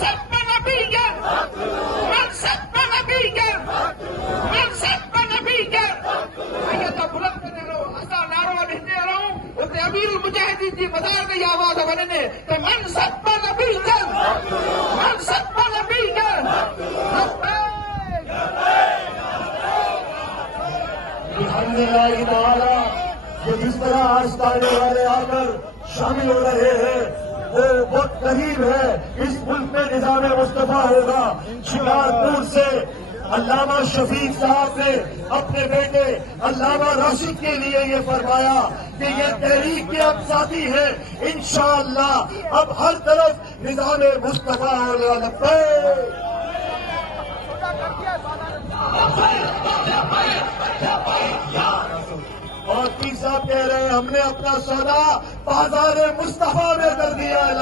سب نبيا من سب نبيا من سب نبيا آیا تو بلند کرنے رہو اسا نعرہ ڈھنے رہو تے امیر المجاہدین دی بازار دی آواز بننے تے من سب نبيا من سب نبيا الحمد للہ تعالی کہ جس طرح آستانے والے آ کر شامل ہو رہے ہیں وہ بہت قریب ہے اس ملک میں نظام مصطفیٰ ہوگا. شکارپور سے علامہ شفیق صاحب نے اپنے بیٹے علامہ راشد کے لیے یہ فرمایا کہ یہ تحریک کے اب ساتھی ہیں انشاءاللہ اب ہر طرف نظام مصطفیٰ ہونے والا اور پیر صاحب کہہ رہے ہیں ہم نے اپنا سودا بازار مصطفیٰ میں کر دیا ہے.